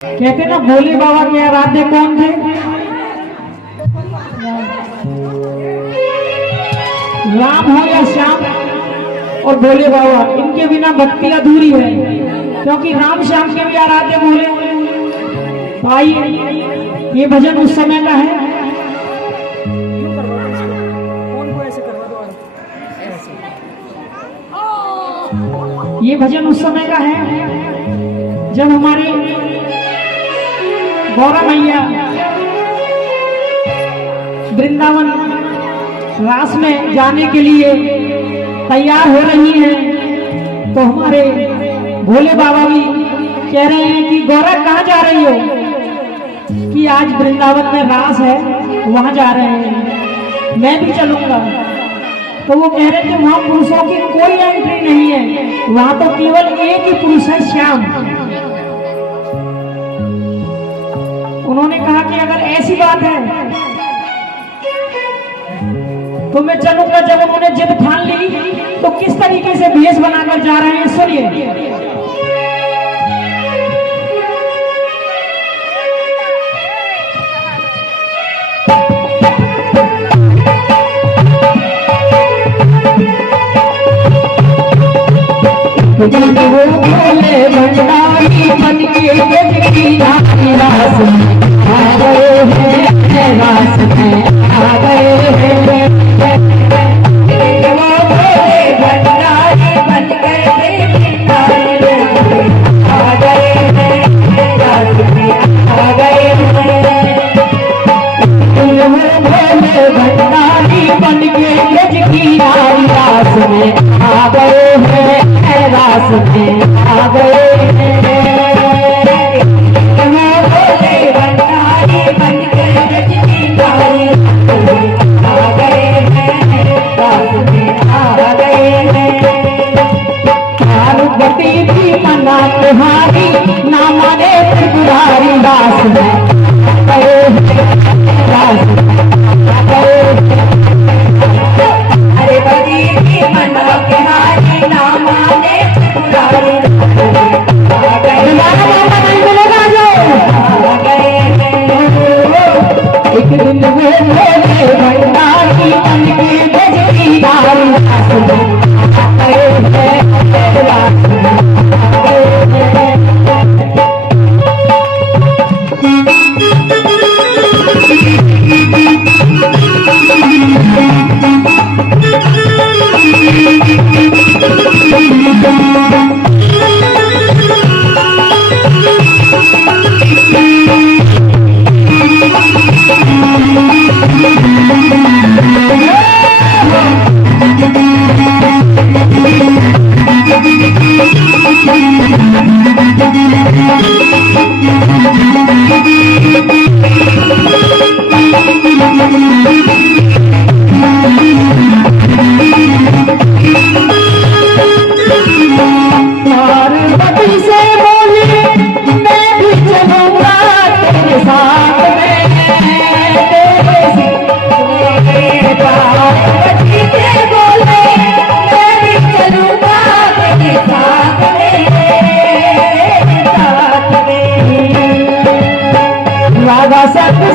कहते ना भोले बाबा के आराध्य कौन थे? राम हो या श्याम और भोले बाबा, इनके बिना भक्ति अधूरी है, क्योंकि राम श्याम के भी आराध्य भोले। तो आइए, ये भजन उस समय का है। ये भजन उस समय का है जब हमारी गौरा मैया वृंदावन रास में जाने के लिए तैयार हो रही हैं, तो हमारे भोले बाबा भी कह रहे हैं कि गौरा कहाँ जा रही हो? कि आज वृंदावन में रास है, वहां जा रहे हैं, मैं भी चलूंगा। तो वो कह रहे थे वहां पुरुषों की कोई एंट्री नहीं है, वहां तो केवल एक ही पुरुष है, श्याम। उन्होंने कहा कि अगर ऐसी बात है तो मैं चलूंगा। जब उन्होंने जिद ठान ली तो किस तरीके से भेष बनाकर जा रहे हैं, सुनिए। भोले भंडारी बन के गज की रास में आ गए हैं, रास में आ गए हैं। भोले भंडारी बन के गज की रास में आ गए हैं, रास में आ गए हैं। भोले भंडारी बन के गज की रास में आ गए हैं, रास में आ गए हैं। भोले भंडारी बन के गज की रास में आ गए हैं, रास में आ गए हैं। पार्वती भी मना तुम्हारी, ना माने त्रिपुरारी, रास में आ गए हैं, रास में आ गए हैं। अरे बदी की मना तुम्हारी, ना माने एक दिन में भोले भंडारी बन के गज की रास में आ गए हैं, रास में आ गए हैं।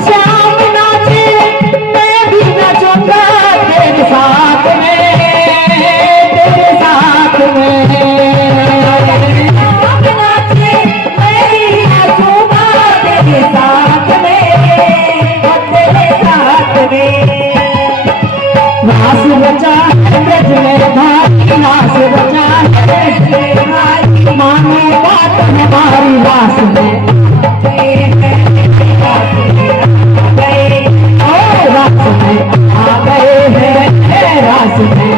श्याम नाचे, मैं भी नाचूंगा तेरे साथ में, तेरे साथ में। श्याम नाचे, मैं भी नाचूंगा तेरे साथ में, तेरे साथ में। नाच बचा ब्रज में भाई, नाच बचा ब्रज में भाई, मानो बात हमारी रास में आ गए हैं, रास में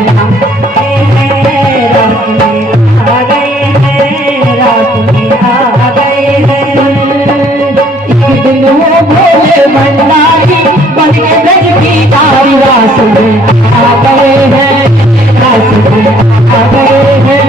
आ गए हैं, रास में आ गए हैं। एक दिन वो भोले भंडारी बन के गज की रास में आ गए हैं, रास में आ गए हैं।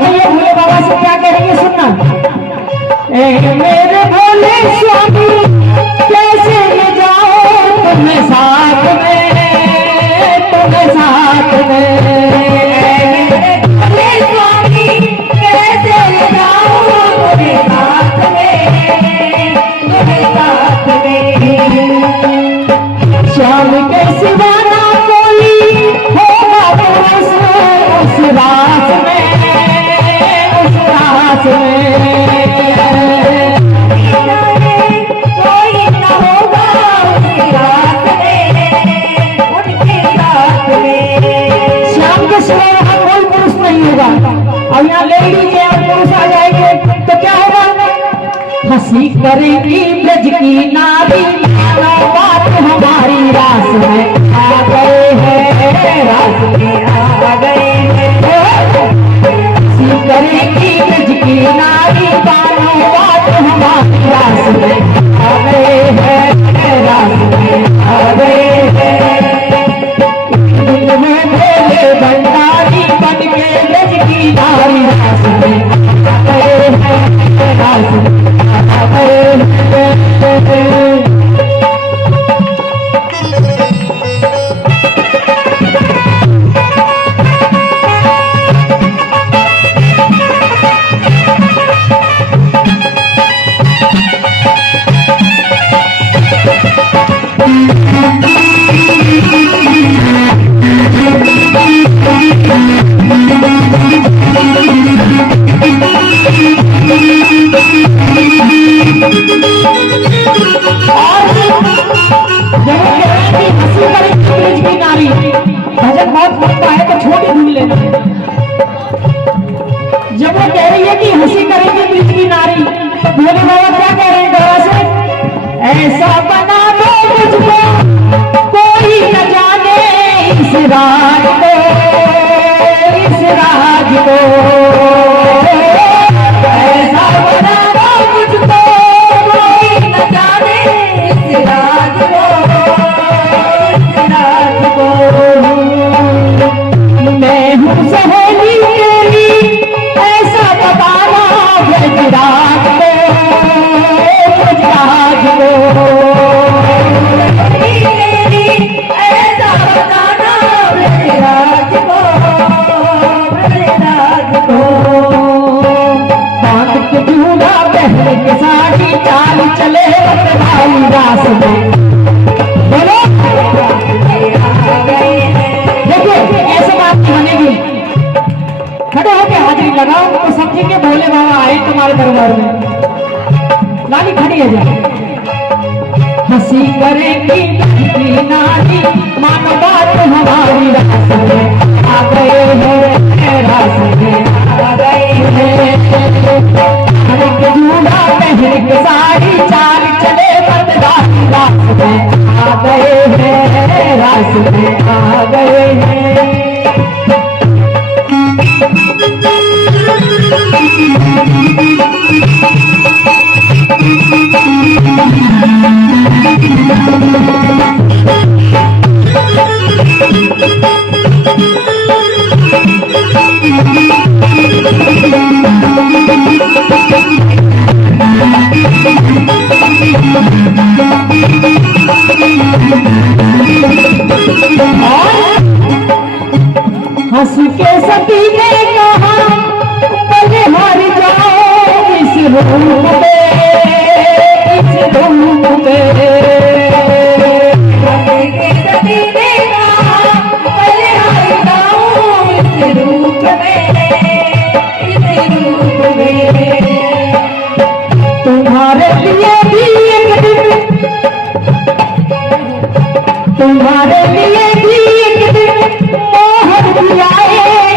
भैया भोले बाबा से क्या कहेंगे सुनना। मेरे भोले स्वामी कैसे ले जाओ तुम्हें साथ में, तुम्हें साथ में। मेरे भोले स्वामी कैसे ले जाओ तुम्हें साथ में, तुम्हें साथ में। श्याम के सिवा ना कोई होगा पुरुष उस रात में, उस रात में। कोई न होगा उस रात में, उनके साथ में। श्याम के सिवा वहां कोई पुरुष नहीं होगा। अब यहाँ ले लीजिए और पुरुष आ जाएंगे तो क्या होगा? हंसी करेगी ब्रज की नारी, बात हमारी रास में आ गए हैं, रास में आ गए हैं। हंसी करेगी ब्रज की नारी, बात हमारी रास में आ गए हैं, रास में आ गए हैं। दिल में मेरे भंडारी बन के ब्रज की नारी, रास में आ गए हैं, रास में आ गए हैं। भजन बहुत लगता है तो छोटी धुन लेना। जब वो कह रही है कि हंसी करेगी ब्रज की नारी, तो भोले बाबा क्या कह रहे हैं गौरा से? ऐसा बना दो मुझको कोई न जाने इस राज को, इस राज को। ऐसा बना दो मुझको कोई न जाने इस राज को, इस राज को। मैं हूँ सहेली तेरी ऐसा बताना ब्रजराज को, ब्रजराज को। ऐसा बताना ब्रजराज को, ब्रजराज को। बांध के झूला पहन के साड़ी, चाल चले भाई रास में। बोलो देखिए ऐसे बात नहीं बनेगी। खड़े होके हाजिरी लगाओ तो समझेंगे भोले बाबा आए तुम्हारे दरबार में। लाली खड़ी है जा। हंसी करेगी नारी, मानो बात हमारी रास में आ गए हैं, रास में आ गए हैं। झूला पहन के साड़ी, चाल चले बदलारी, रास में आ गए हैं, रास में आ गए हैं। हंस के सती ने कहा पले हार जाओ इस रूप में, इस रूप में। हंस के सती ने कहा पले हार जाओ इस रूप में, इस रूप में। तुम्हारे लिए भी एक दिन, तुम्हारे लिए भी एक दिन मोहन बुलाए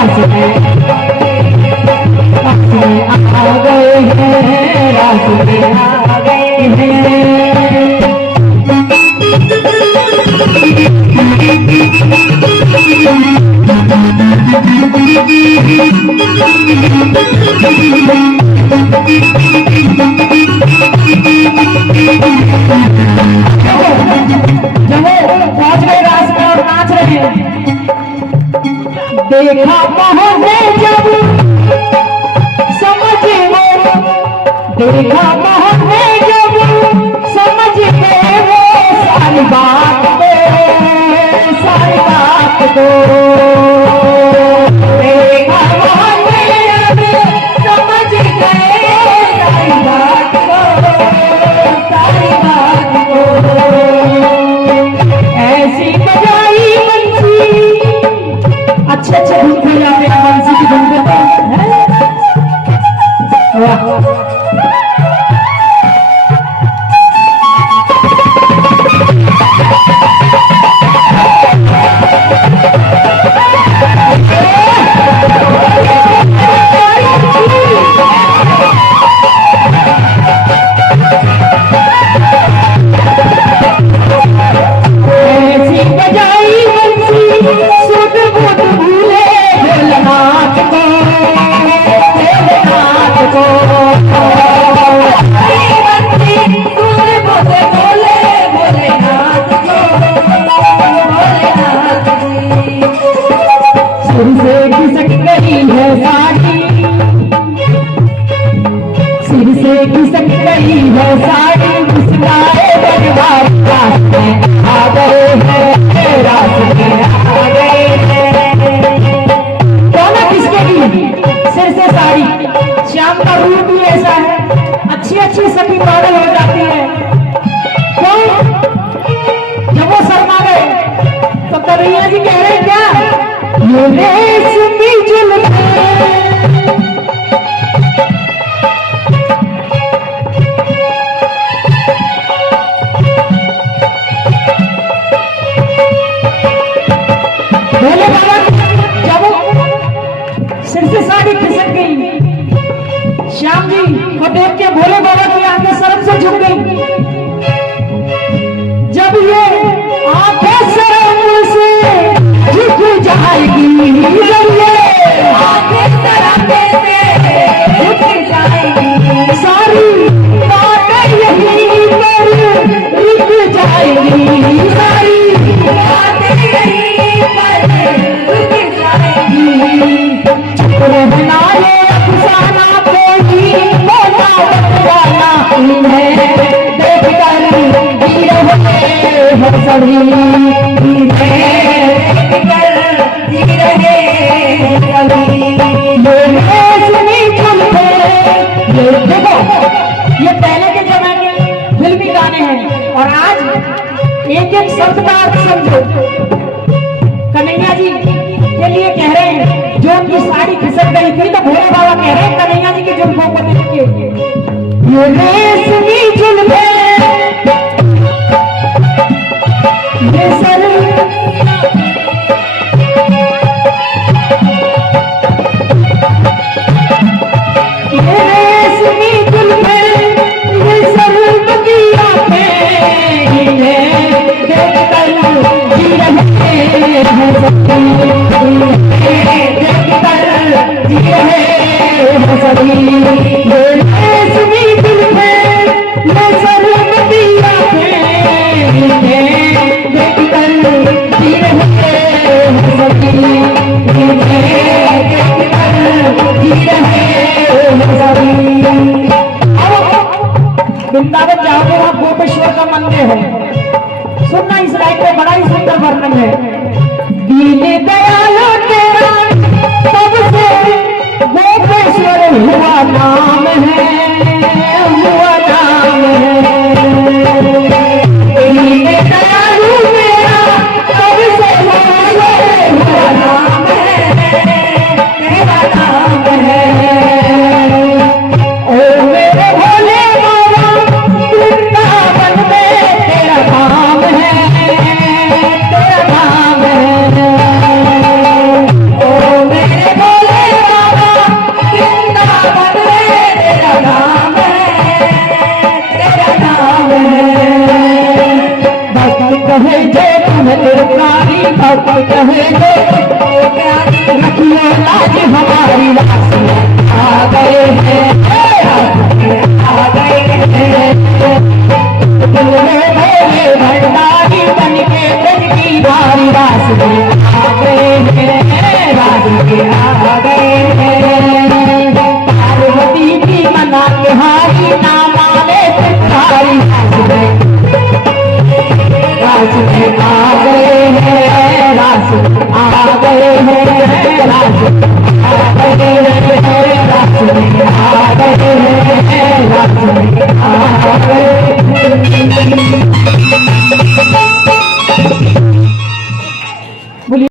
रास में आ गए हैं, रास में आ गए हैं। जब वो पहुंच गए रास में और नाच रहे हैं, देखा पहुंचे जब समझ वो, देखा पहुंचे जब समझ गए वो सारी बात को, सारी बात को। देखा पहुंचे जब समझ गए सारी बात को, सारी बात को। ऐसी बजाई बंसी, अच्छे अच्छे धुन बज जाते हैं बंसी की धुन पे। वाह, श्याम का रूप भी ऐसा है, अच्छी अच्छी सभी पागल हो जाती है। क्यों? जब वो शर्मा गए तो कन्हैया जी कह रहे हैं क्या, ये रेशमी जुल्फें, भोले बाबा जब सिर से साड़ी खिसक गई, श्याम जी को देख के भोले बाबा की आंखें शर्म से झुक गई। जब ये आंखें शर्म से झुक जाएगी, जब ये आंखें शर्म से झुक जाएगी, सारी बातें यहीं पर रुक जाएगी, सारी बातें यहीं पर रुक जाएगी। चुप रहना ये अफसाना कोई मोटा बतवाना है, देख कर जी रहे हैं सभी, देख कर जी रहे हैं सभी। ये रेशमी जुल्फें, ये देखो ये पहले के जमाने फिल्मी गाने हैं और आज एक एक शब्द का अर्थ समझो। कन्हैया जी के लिए कह रहे हैं, जो उनकी साड़ी खिसक गई थी तो भोले बाबा कह रहे हैं कन्हैया जी की जुल्फों को देख के, ये रेशमी जुल्फें, ये सर, ये रेशमी जुल्फें, ये सर की आंखें, देख कर जी रहे हैं सभी, देख कर जी रहे हैं सभी। ये रेशमी जुल्फें, ये सर की आंखें, देख कर जी रहे हैं सभी, देख कर जी रहे हैं सभी। वृंदावन जाओगे वहां गोपेश्वर का मंदिर है, सुनना इस लाइन में बड़ा ही सुंदर वर्णन है। दीन दयाल तेरा तब से गोपेश्वर हुआ नाम है, हुआ नाम है। दीन दयाल तेरा तब से हुआ नाम है, तेरा नाम है। ओ मेरे भोले बाबा वृंदावन में तेरा धाम है, तेरा धाम है। आज हमारी रास में आ गए हैं, रास में आ गए हैं। दिल में भोले भंडारी बन के ब्रज की धारी रास में आ गए हैं, रास में आ गए हैं। पार्वती की मना के हारी ना माने तुम्हारी रास में आ